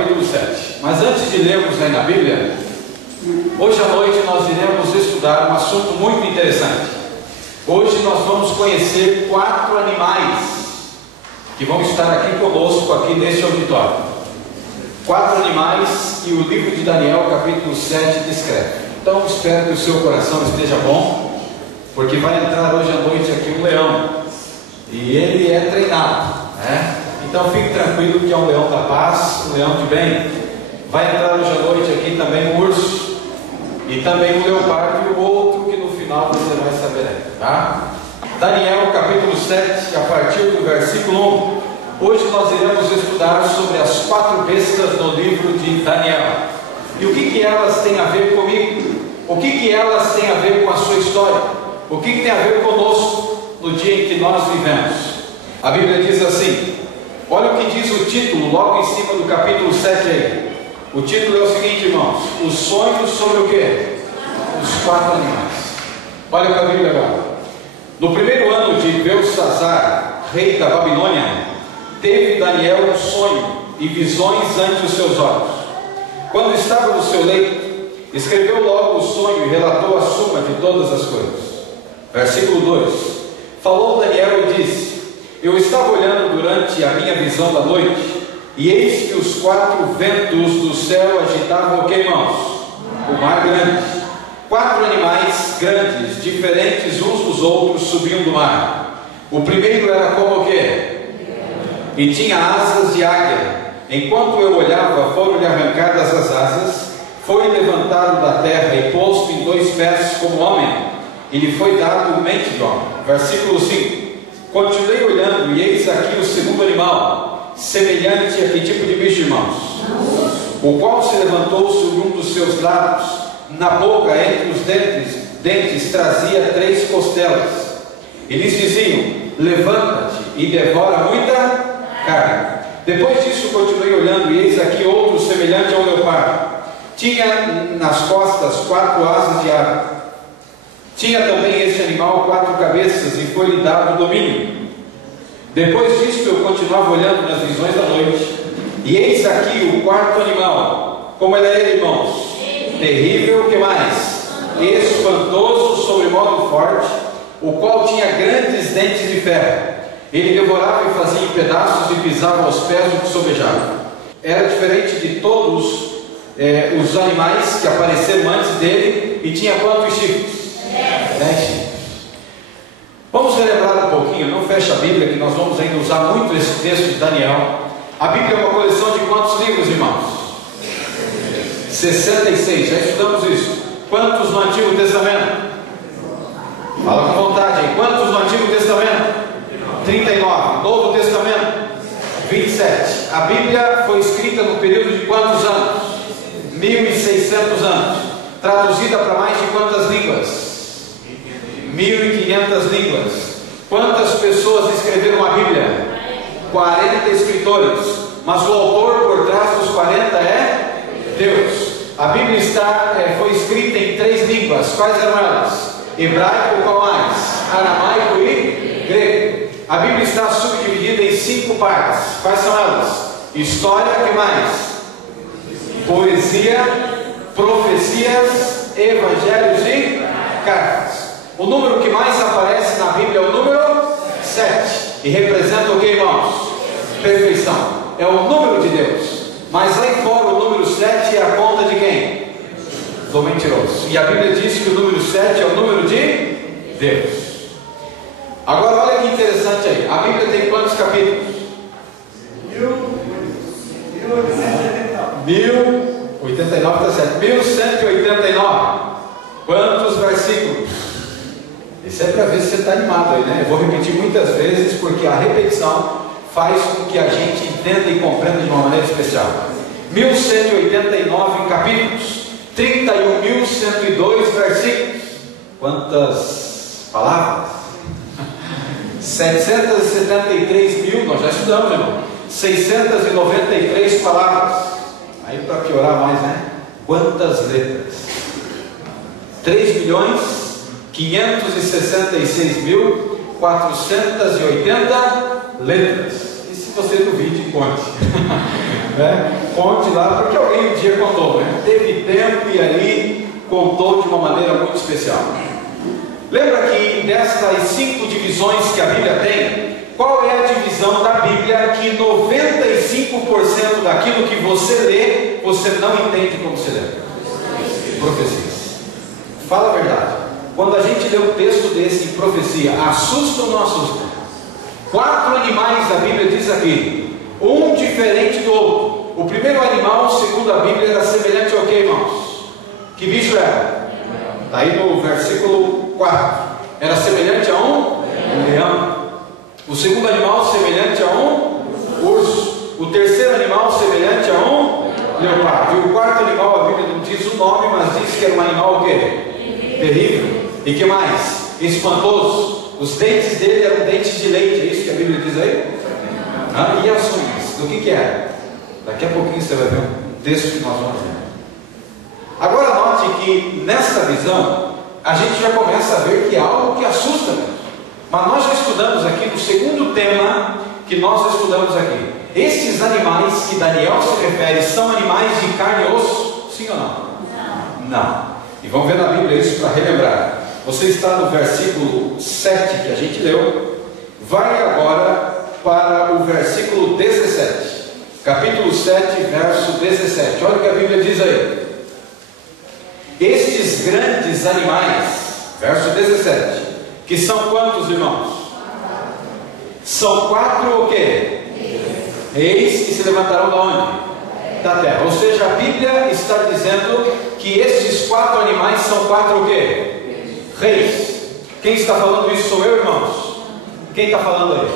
capítulo 7. Mas antes de lermos aí na Bíblia, hoje à noite nós iremos estudar um assunto muito interessante. Hoje nós vamos conhecer 4 animais que vão estar aqui conosco, aqui neste auditório. 4 animais que o livro de Daniel, capítulo 7, descreve. Então espero que o seu coração esteja bom, porque vai entrar hoje à noite aqui um leão, e ele é treinado, né? Então fique tranquilo que é um leão da paz, um leão de bem. Vai entrar hoje à noite aqui também um urso, e também um leopardo, e o outro que no final você vai saber aí, tá? Daniel capítulo 7, a partir do versículo 1. Hoje nós iremos estudar sobre as 4 bestas no livro de Daniel. E o que elas têm a ver comigo? O que elas têm a ver com a sua história? O que tem a ver conosco no dia em que nós vivemos? A Bíblia diz assim, olha o que diz o título logo em cima do capítulo 7 aí. O título é o seguinte, irmãos: os sonhos sobre o quê? Os 4 animais. Olha para a Bíblia agora. No primeiro ano de Belsazar, rei da Babilônia, teve Daniel um sonho e visões ante os seus olhos. Quando estava no seu leito, escreveu logo o sonho e relatou a suma de todas as coisas. Versículo 2. Falou Daniel e disse: eu estava olhando durante a minha visão da noite, e eis que os 4 ventos do céu agitavam o que, irmãos? O mar grande. 4 animais grandes, diferentes uns dos outros, subiam do mar. O primeiro era como o quê? E tinha asas de águia. Enquanto eu olhava, foram-lhe arrancadas as asas, foi levantado da terra e posto em 2 pés como homem, e lhe foi dado mente de homem. Versículo 5. Continuei olhando, e eis aqui o segundo animal, semelhante a que tipo de bicho, irmãos? O qual se levantou sobre um dos seus lados, na boca, entre os dentes trazia 3 costelas. E lhes diziam: levanta-te e devora muita carne. Depois disso continuei olhando, e eis aqui outro semelhante ao leopardo. Tinha nas costas 4 asas de ave. Tinha também este animal 4 cabeças, e foi-lhe dado domínio. Depois disso eu continuava olhando nas visões da noite, e eis aqui o 4º animal. Como era ele, irmãos? Terrível, o que mais? Espantoso, sobre modo forte, o qual tinha grandes dentes de ferro. Ele devorava e fazia em pedaços e pisava aos pés o que sobejava. Era diferente de todos os animais que apareceram antes dele, e tinha quantos chifres? 10 chifres. Vamos relembrar um pouquinho, não fecha a Bíblia, que nós vamos ainda usar muito esse texto de Daniel. A Bíblia é uma coleção de quantos livros, irmãos? 66, já estudamos isso. Quantos no Antigo Testamento? Fala com vontade, hein? Quantos no Antigo Testamento? 39. Novo Testamento? 27. A Bíblia foi escrita no período de quantos anos? 1600 anos. Traduzida para mais de quantas línguas? 1500 línguas. Quantas pessoas escreveram a Bíblia? 40 escritores. Mas o autor por trás dos 40 é Deus. A Bíblia foi escrita em 3 línguas. Quais eram elas? Hebraico, qual mais? Aramaico e grego. A Bíblia está subdividida em 5 partes. Quais são elas? História, que mais? Poesia, profecias, evangelhos e cartas. O número que mais aparece na Bíblia é o número 7. E representa o que, irmãos? Perfeição. É o número de Deus. Mas lá fora o número 7 é a conta de quem? Do mentiroso. E a Bíblia diz que o número 7 é o número de Deus. Agora olha que interessante aí. A Bíblia tem quantos capítulos? 1089 está certo. 1189. Quantos versículos? Isso é para ver se você está animado aí, né? Eu vou repetir muitas vezes, porque a repetição faz com que a gente entenda e compreenda de uma maneira especial. 1189 capítulos, 31.102 versículos. Quantas palavras? 773 mil, nós já estudamos, irmão. 693 palavras. Aí para piorar mais, né? Quantas letras? 3.566.480 letras. E se você duvide, conte. né? Conte lá, porque alguém um dia contou, né? Teve tempo e aí contou de uma maneira muito especial. Lembra que destas 5 divisões que a Bíblia tem, qual é a divisão da Bíblia que 95% daquilo que você lê, você não entende como se lê? Profecias. Fala a verdade. Quando a gente lê um texto desse em profecia, assusta ou não assusta? 4 animais da Bíblia diz aqui, um diferente do outro. O primeiro animal, segundo a Bíblia, era semelhante ao que, irmãos? Que bicho era? Está aí no versículo 4. Era semelhante a um leão. O segundo animal, semelhante a um urso. O terceiro animal, semelhante a um leopardo. E o quarto animal, a Bíblia não diz o nome, mas diz que era um animal o quê? Terrível. E que mais? Espantoso. Os dentes dele eram dentes de leite. É isso que a Bíblia diz aí? E as unhas? Do que era? Daqui a pouquinho você vai ver um texto que nós vamos ver. Agora note que nesta visão a gente já começa a ver que é algo que assusta mesmo. Mas nós já estudamos aqui no segundo tema que nós estudamos aqui. Estes animais que Daniel se refere são animais de carne e osso? Sim ou não? Não. E vamos ver na Bíblia isso para relembrar. Você está no versículo 7 que a gente leu. Vai agora para o versículo 17. Capítulo 7, verso 17. Olha o que a Bíblia diz aí. Estes grandes animais, verso 17, que são quantos, irmãos? São 4 o quê? Reis que se levantarão da onde? Da terra. Ou seja, a Bíblia está dizendo que estes 4 animais são 4 o quê? Reis. Quem está falando isso sou eu, irmãos? Quem está falando aí?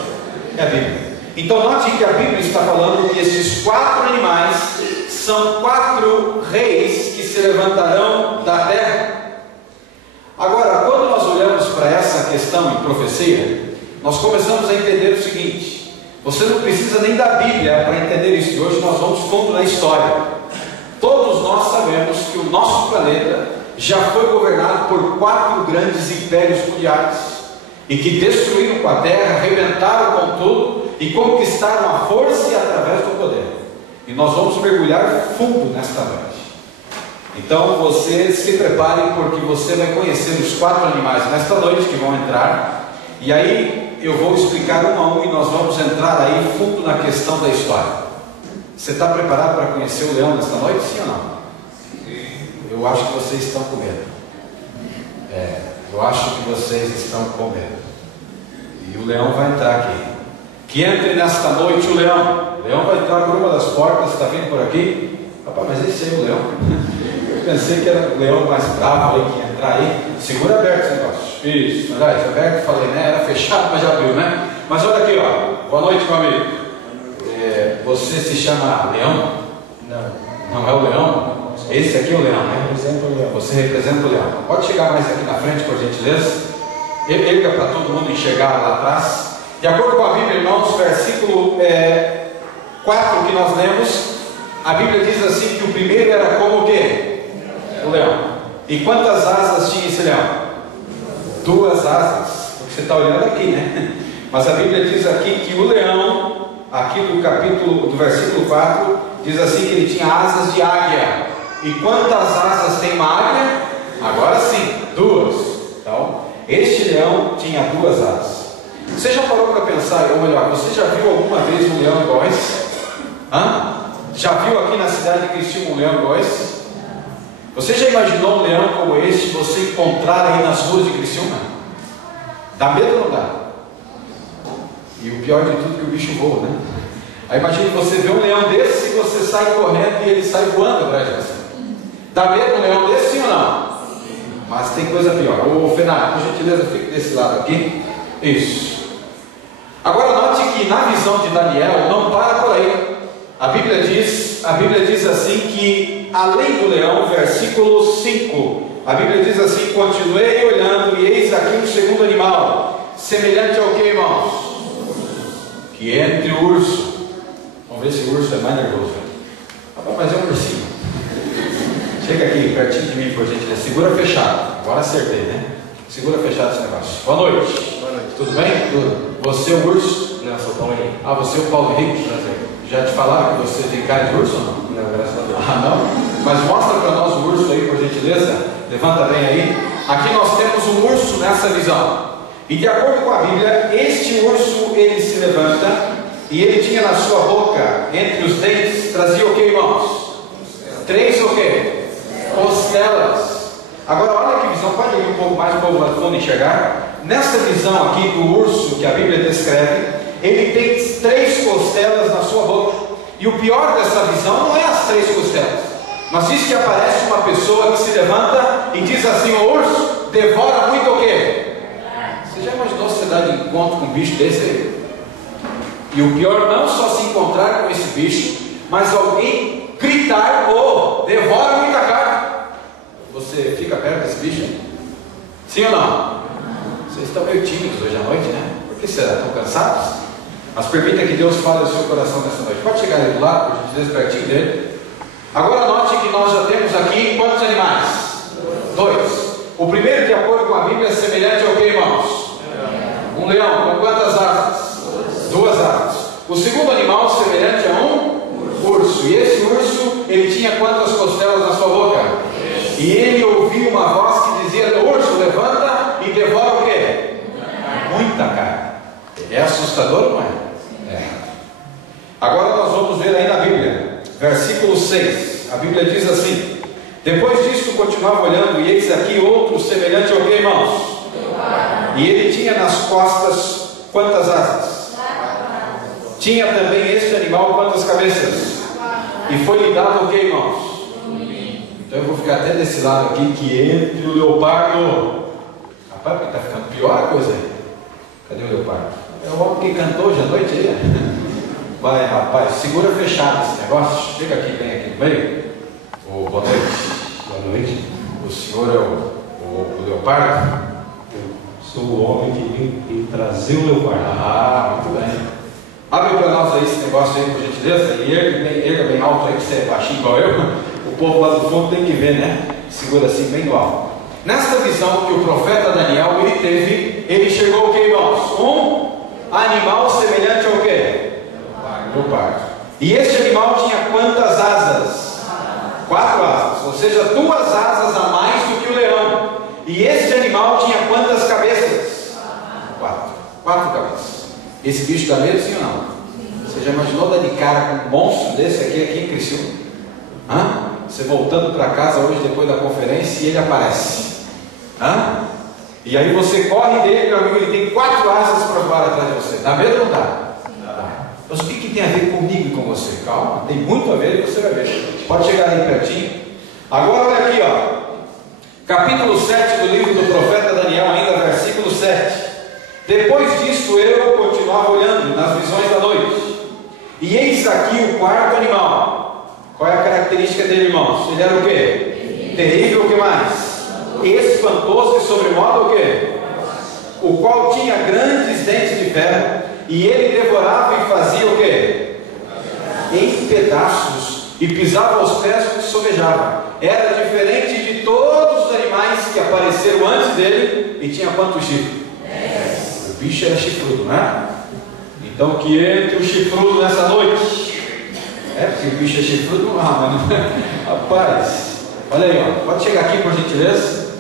É a Bíblia. Então note que a Bíblia está falando que esses 4 animais são 4 reis que se levantarão da terra. Agora, quando nós olhamos para essa questão em profecia, nós começamos a entender o seguinte: você não precisa nem da Bíblia para entender isso. Hoje nós vamos fundo na história. Todos nós sabemos que o nosso planeta já foi governado por 4 grandes impérios mundiais e que destruíram com a terra, arrebentaram com tudo e conquistaram a força e através do poder. E nós vamos mergulhar fundo nesta noite. Então você se prepare, porque você vai conhecer os 4 animais nesta noite que vão entrar. E aí eu vou explicar um a um e nós vamos entrar aí fundo na questão da história. Você está preparado para conhecer o leão nesta noite? Sim ou não? Eu acho que vocês estão com medo. Eu acho que vocês estão com medo. E o leão vai entrar aqui. Que entre nesta noite o leão. O leão vai entrar por uma das portas. Está vindo por aqui? Rapaz, mas esse aí é o leão. Eu pensei que era o leão mais bravo aí que ia entrar aí. Segura aberto esse negócio. Isso, verdade, aberto, falei, né? Era fechado, mas já abriu, né? Mas olha aqui, ó. Boa noite, meu amigo. Você se chama Leão? Não. Não é o leão? Esse aqui é o leão, né? Representa o leão. Você representa o leão. Pode chegar mais aqui na frente, por gentileza. Erga para todo mundo enxergar lá atrás. De acordo com a Bíblia, irmãos, versículo 4 que nós lemos, a Bíblia diz assim que o primeiro era como o quê? O leão. E quantas asas tinha esse leão? 2 asas. Porque você está olhando aqui, né? Mas a Bíblia diz aqui que o leão, aqui do versículo 4, diz assim que ele tinha asas de águia. E quantas asas tem uma águia? Agora sim, 2. Então, este leão tinha 2 asas. Você já parou para pensar, ou melhor, você já viu alguma vez um leão igual esse? Já viu aqui na cidade de Criciúma um leão igual esse? Você já imaginou um leão como este você encontrar aí nas ruas de Criciúma? Dá medo ou não dá? E o pior de tudo é que o bicho voa, né? Aí imagine você ver um leão desse e você sai correndo e ele sai voando atrás de você. Dá medo um leão desse, sim ou não? Mas tem coisa pior. Ô Fernando, por gentileza, fique desse lado aqui. Isso. Agora note que na visão de Daniel não para por aí. A Bíblia diz assim que além do leão, versículo 5, a Bíblia diz assim: continuei olhando e eis aqui um segundo animal, semelhante ao que, irmãos? Que entre o urso. Vamos ver se o urso é mais nervoso. Mas é um ursinho. Chega aqui pertinho de mim, por gentileza. Segura fechado. Agora acertei, né? Segura fechado esse negócio. Boa noite. Boa noite. Tudo bem? Tudo. Você é o urso? Não, sou o Paulo Henrique. Você é o Paulo Henrique? Prazer. Já te falaram que você tem cara de urso ou não? Não, graças a Deus. Ah, não? Mas mostra para nós o urso aí, por gentileza. Levanta bem aí. Aqui nós temos um urso nessa visão. E de acordo com a Bíblia, este urso, ele se levanta e ele tinha na sua boca, entre os dentes, trazia o que, irmãos? 3 o quê? Costelas. Agora olha que visão, pode ir um pouco mais para o povo lá do fundo enxergar. Nessa visão aqui do urso que a Bíblia descreve, ele tem 3 costelas na sua boca. E o pior dessa visão não é as 3 costelas, mas diz que aparece uma pessoa que se levanta e diz assim: o urso devora muito o quê? Você já imaginou se você dá de encontro com um bicho desse aí? E o pior não só se encontrar com esse bicho, mas alguém gritar: oh, devora muita carne. Você fica perto desse bicho? Sim ou não? Vocês estão meio tímidos hoje à noite, né? Por que será? Estão cansados? Mas permita que Deus fale ao seu coração nessa noite. Pode chegar ali do lado, por gentileza, pertinho dele. Agora note que nós já temos aqui quantos animais? 2. O primeiro, de acordo com a Bíblia, é semelhante ao que, irmãos? Um leão. Com quantas asas? 2 asas. O segundo animal, semelhante a um urso. E esse urso, ele tinha quantas costelas na sua boca? E ele ouviu uma voz que dizia: urso, levanta e devora o quê? Muita carne. É assustador, não é? Agora nós vamos ver aí na Bíblia, versículo 6. A Bíblia diz assim: depois disso continuava olhando, e eis aqui outro semelhante ao que, irmãos? E ele tinha nas costas quantas asas? Tinha também este animal quantas cabeças? E foi-lhe dado o que, irmãos? Então eu vou ficar até desse lado aqui, que entre o leopardo. Rapaz, porque está ficando pior a coisa aí. Cadê o leopardo? É o homem que cantou hoje à noite aí. Vai, rapaz, segura fechado esse negócio. Chega aqui, vem aqui no meio. Boa noite. Boa noite. O senhor é o leopardo? Eu sou o homem que vim trazer o leopardo. Ah, muito bem. Abre para nós aí esse negócio aí, por gentileza. E erga bem alto aí, que você é baixinho igual eu. O povo lá do fundo tem que ver, né? Segura assim, bem no alto. Nesta visão que o profeta Daniel ele teve, ele enxergou o que, irmãos? Um animal semelhante ao quê? Leopardo. E este animal tinha quantas asas? 4 asas, ou seja, 2 asas a mais do que o leão. E este animal tinha quantas cabeças? 4 cabeças. Esse bicho dá medo, sim ou não? Você já imaginou dar de cara com um monstro desse aqui em Criciúma? Você voltando para casa hoje depois da conferência e ele aparece. E aí você corre dele, meu amigo, ele tem 4 asas para voar atrás de você. Dá medo ou não dá? Mas o que tem a ver comigo e com você? Calma, tem muito a ver e você vai ver. Pode chegar aí pertinho. Agora olha aqui, ó. Capítulo 7 do livro do profeta Daniel, ainda versículo 7. Depois disso eu continuava olhando nas visões da noite. E eis aqui o 4º animal. Qual é a característica dele, irmãos? Ele era o quê? Terrível, o que mais? Espantoso e sobremodo o quê? O qual tinha grandes dentes de ferro. E ele devorava e fazia o quê? Em pedaços, e pisava aos pés e sovejava. Era diferente de todos os animais que apareceram antes dele. E tinha quantos chifres? 10. O bicho era chifrudo, não é? Então que entre o chifrudo nessa noite. Porque o bicho é chifrudo, mano. Rapaz, olha aí, ó. Pode chegar aqui, por gentileza.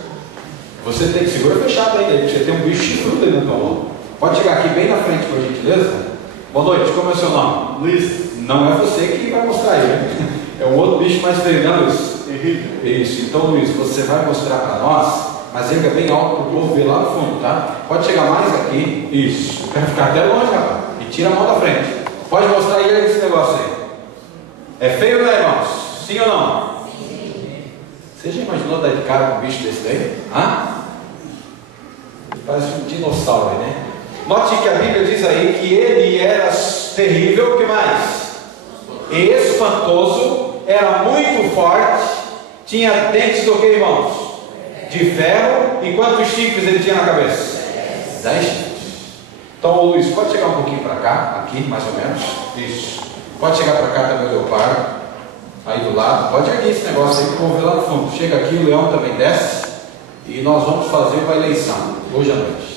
Você tem que segurar fechado aí, porque você tem um bicho chifrudo aí na tua mão. Pode chegar aqui bem na frente, por gentileza. Boa noite, como é o seu nome? Luiz. Não é você que vai mostrar ele. É um outro bicho mais feio, não, Luiz? Isso. Então, Luiz, você vai mostrar para nós, mas erga bem alto para o povo ver lá no fundo, tá? Pode chegar mais aqui. Isso. Quero ficar até longe, rapaz. E tira a mão da frente. Pode mostrar ele esse negócio aí. É feio, né, irmãos? Sim ou não? Sim. Você já imaginou dar de cara com um bicho desse daí? Parece um dinossauro aí, né? Note que a Bíblia diz aí que ele era terrível, o que mais? Espantoso, era muito forte, tinha dentes do que, irmãos? De ferro. E quantos chifres ele tinha na cabeça? 10 chifres. Então, Luiz, pode chegar um pouquinho para cá, aqui mais ou menos. Isso. Pode chegar para cá também o leopardo, aí do lado. Pode erguer esse negócio aí que eu vou ver lá no fundo. Chega aqui, o leão também desce. E nós vamos fazer uma eleição hoje à noite.